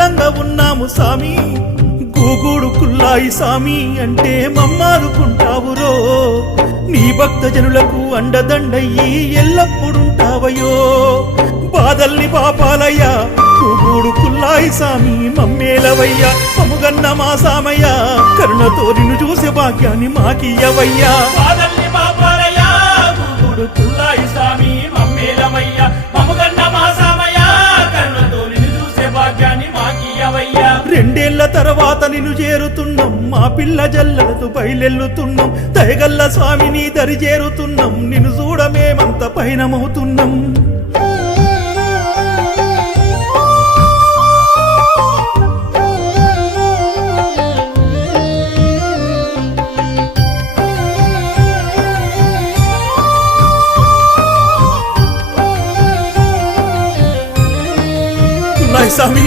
సల్లంగా ఉన్నాము సామి గూగూడు కుల్లాయి సామి అంటే మమ్మాదుకుంటావురో నీ భక్త జనులకు అండదండయ్యి ఎల్లప్పుడుంటావయో బాధల్ని పాపాలయ్యా గూగూడు కుల్లాయి సామి మమ్మేలవయ్యా మముగన్న మా సామయ్య కరుణతో నిన్ను చూసే భాగ్యాన్ని మాకియ్యవయ్యా బాధల్ని పాపాలయ్యా గూగూడు కుల్లాయి సామి మమ్మేలవయ్యా మముగన్న మా సామయ్య కరుణతో నిన్ను చూసే భాగ్యాన్ని మాకియ్యవయ్యా రెండేళ్ల తర్వాత నిన్ను చేరుతున్నాం మా పిల్ల జల్లలతో బయలెల్లుతున్నాం దయగల్ల స్వామిని దరి చేరుతున్నాం నిన్ను చూడమేమంత పైనమవుతున్నాం స్వామి